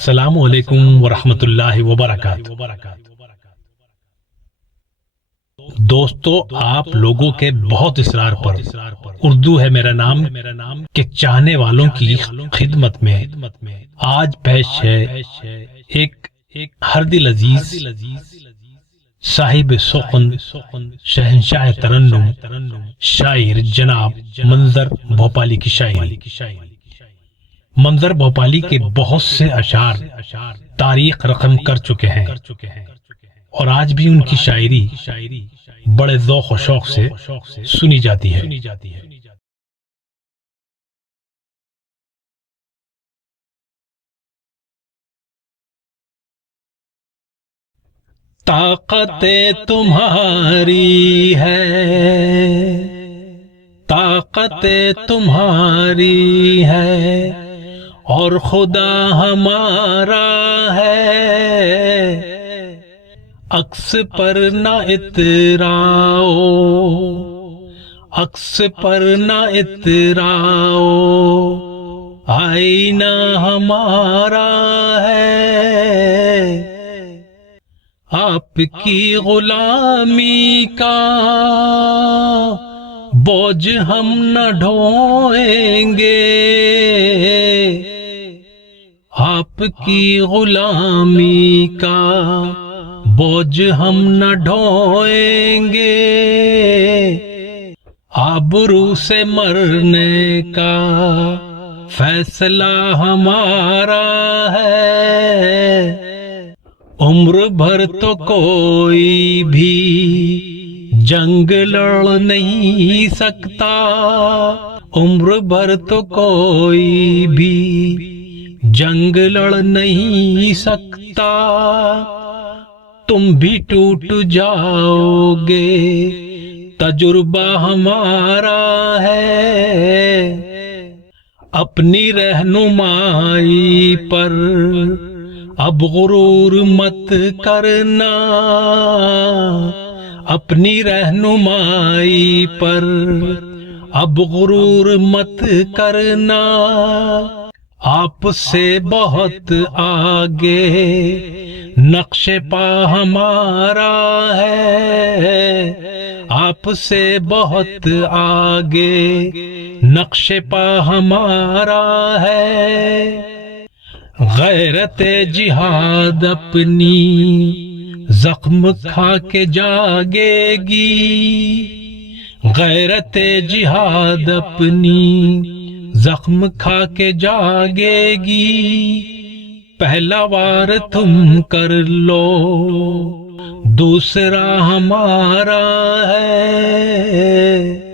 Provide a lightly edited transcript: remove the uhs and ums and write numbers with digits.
अस्सलामु अलैकुम वरहमतुल्लाहि वबरकातुहू। दोस्तों, आप लोगों के बहुत इसरार पर उर्दू है मेरा नाम के चाहने वालों की खिदमत में आज पेश है एक हर दिल अजीज साहिब सुखन शहंशाह तरन्नुम शायर जनाब मंजर भोपाली की शायरी। मंजर भोपाली के बहुत से अशार तारीख रकम कर चुके हैं और आज भी उनकी शायरी बड़े ज़ौक़ व शौक़ से सुनी जाती है। ताकत तुम्हारी है, ताकत तुम्हारी है और खुदा हमारा है। अक्स पर न इतराओ, अक्स पर न इतराओ, आईना हमारा है। आपकी गुलामी का बोझ हम न ढोएंगे, आपकी गुलामी का बोझ हम न ढोएंगे। आबरू से मरने का फैसला हमारा है। उम्र भर तो कोई भी जंग लड़ नहीं सकता, उम्र भर तो कोई भी जंग लड़ नहीं सकता। तुम भी टूट जाओगे, तजुर्बा हमारा है। अपनी रहनुमाई पर अब गुरूर मत करना, अपनी रहनुमाई पर अब गुरूर मत करना। आपसे बहुत आगे नक्शे पा हमारा है, आपसे बहुत आगे नक्शे पा हमारा है। गैरते जिहाद अपनी जख्म खा के जागेगी, गैरते जिहाद अपनी जख्म खा के जागेगी। पहला वार तुम कर लो, दूसरा हमारा है।